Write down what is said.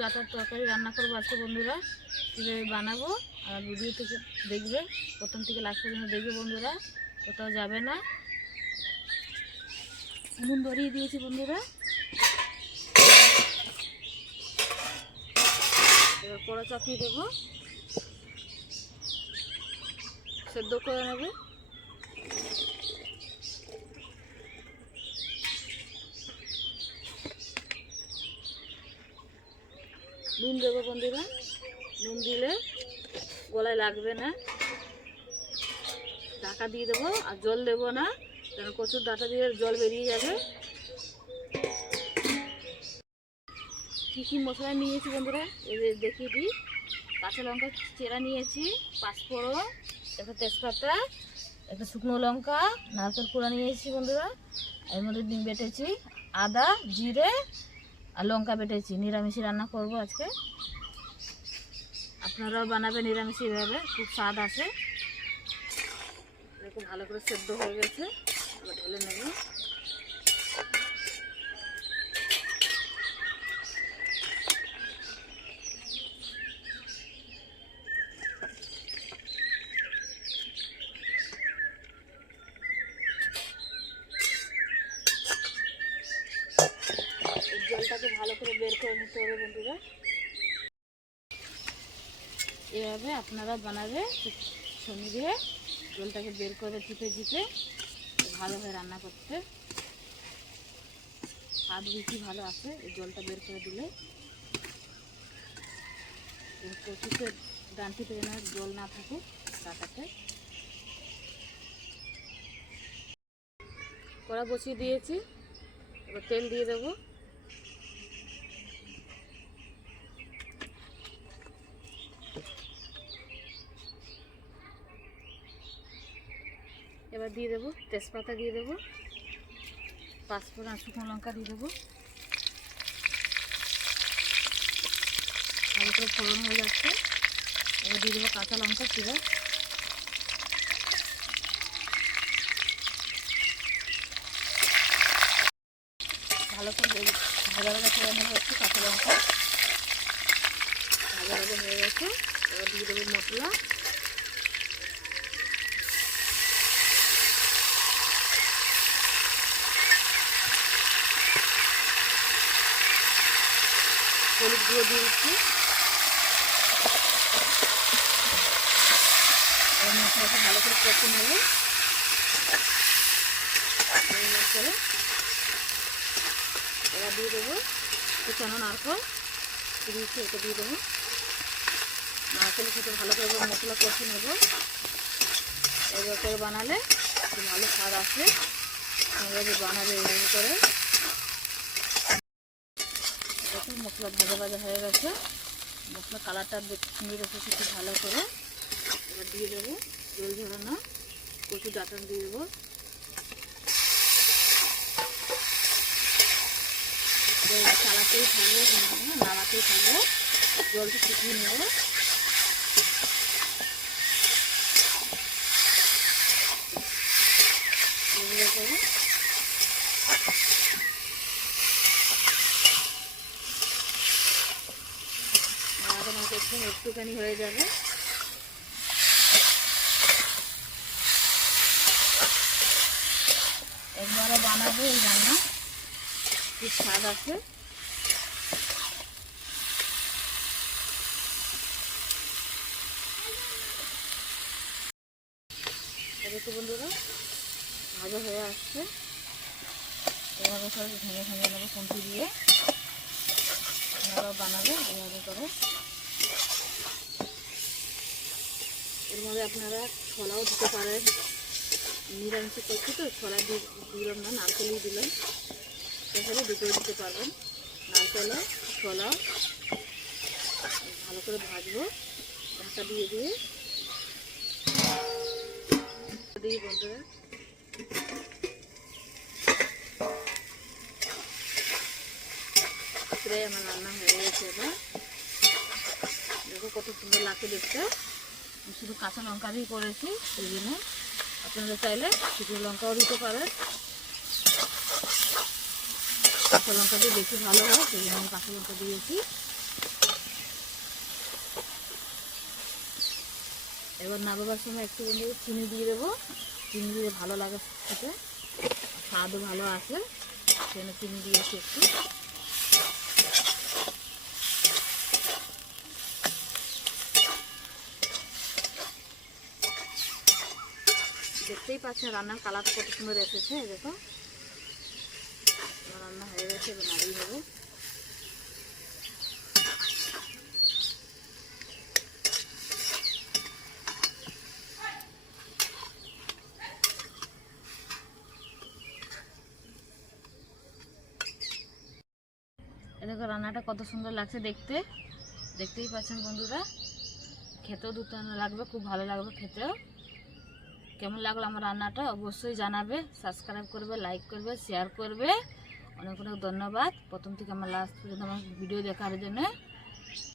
ডাটার তরকারি রান্না করবো আজকে বন্ধুরা। কীভাবে বানাবো আর ভিডিও থেকে দেখবে, প্রথম থেকে লাস্ট পর্যন্ত দেখবে বন্ধুরা, কোথাও যাবে না। নুন ধরিয়ে দিয়েছি বন্ধুরা। এবার কড়া চাপিয়ে দেবো, সেদ্ধ করে নেবে। নুন দেবো বন্ধুরা, নুন দিলে গলায় লাগবে না। ঢাকা দিয়ে দেবো আর জল দেবো না, কারণ কচুর ডাঁটা দিয়ে জল বেরিয়ে যাবে। কী কী মশলা নিয়েছি বন্ধুরা এদের দেখিয়ে দিই। কাঁচা লঙ্কা চেরা নিয়েছি, পাঁচফোড়ন, একটা তেজপাতা, একটা শুকনো লঙ্কা, নারকেল কোড়া নিয়েছি বন্ধুরা। এর মধ্যে ডিম বেটেছি, আদা, জিরে আর লঙ্কা বেটেছি। নিরামিষি রান্না করব আজকে। আপনারাও বানাবেন নিরামিষি এভাবে, খুব স্বাদ আসে। এরকম ভালো করে সেদ্ধ হয়ে গেছে, এবার ঢেলে নেব। জলটাকে ভালো করে বের করে নিতে হবে বন্ধুরা। এভাবে আপনারা বানাবে, ছুনি দিয়ে জলটাকে বের করে চিপে চিপে ভালো হয় রান্না করতে, স্বাদ বেশি ভালো আসে এই জলটা বের করে দিলে। কচুতে ডাঁটিতে যেন জল না থাকুক ডাঁটাতে। কড়া বসিয়ে দিয়েছি, এবার তেল দিয়ে দেবো। এবার দিয়ে দেবো তেজপাতা, দিয়ে দেবো পাঁচফোড়ন আর শুকনো লঙ্কা দিয়ে দেবো। ভালো করে ফোড়ন হয়ে যাচ্ছে, এবার দিয়ে দেবো কাঁচা লঙ্কা চিরা। ভালো করে ভাজা ভাজা করে নেওয়া হচ্ছে কাঁচা লঙ্কা, ভাজা ভাজা হয়ে গেছে। এবার দিয়ে দেবো মশলা। হলুদ গুঁড়ো দিয়ে দিচ্ছি। মশলাটা ভালো করে কষে নেব। এবার দিয়ে দেবো কুচানো নারকেল, দিয়েছি, এটা দিয়ে দেবো। নারকেলের সাথে ভালো করে মশলা কষে নেব। এবার করে বানালে ভালো স্বাদ আসে। এইভাবে বানাবে এইভাবে করে। মশলা ভাজা ভাজা হয়ে গেছে, মশলা কালারটা সুন্দর এসেছে খুব ভালো করে। এবার দিয়ে দেবো জল ঝরানো কচুর ডাঁটা, দিয়ে দেবো। চালাতেই থাকবো, নাড়াতেই থাকবো, জলটা শুকিয়ে নেব। এগুলো করে একটুখানি হয়ে যাবে। একবারে বানাবো এই রান্না, খুব স্বাদ আছে। দেখো বন্ধুরা ভাজা হয়ে আসছে। এভাবে করে ভেঙে ভেঙে নেবো খুন্তি দিয়ে। আপনারাও বানাবে এভাবে করে। এর মধ্যে আপনারা ছোলাও দিতে পারেন, নিরামিষ করছি তো ছোলা দিলাম না, নারকেলই দিলাম। তাছাড়া দুটোই দিতে পারবেন, নারকেলও ছোলা। ভালো করে ভাজবো ঢাকা দিয়ে দিয়ে দিই বন্ধুরা। প্রায় আমার রান্না হয়ে গেছে। এবার দেখো কত সুন্দর লাগছে দেখতে। শুধু কাঁচা লঙ্কা দিয়ে করেছি, সেই জন্য আপনারা চাইলে শুকনো লঙ্কাও দিতে পারেন। কাঁচা লঙ্কা দিয়ে বেশি ভালো হয়, সেই জন্য আমি কাঁচা লঙ্কা দিয়েছি। এবার নামাবার সময় একটু বন্ধু চিনি দিয়ে দেবো, চিনি দিলে ভালো লাগে খেতে, স্বাদও ভালো আসে, সেজন্য চিনি দিয়েছি একটু। দেখতেই পাচ্ছেন রান্নার কালার কত সুন্দর এসেছে, দেখো রান্না হয়ে গেছে, এবার নাড়িয়ে হবে। দেখো রান্নাটা কত সুন্দর লাগছে দেখতে, দেখতেই পাচ্ছেন বন্ধুরা, খেতেও দুর্দান্ত লাগবে, খুব ভালো লাগবে খেতেও। কেমন লাগলো আমার রান্নাটা অবশ্যই জানাবে, সাবস্ক্রাইব করবে, লাইক করবে, শেয়ার করবে। অনেক অনেক ধন্যবাদ প্রথম থেকে আমার লাস্ট পর্যন্ত আমার ভিডিও দেখার জন্য।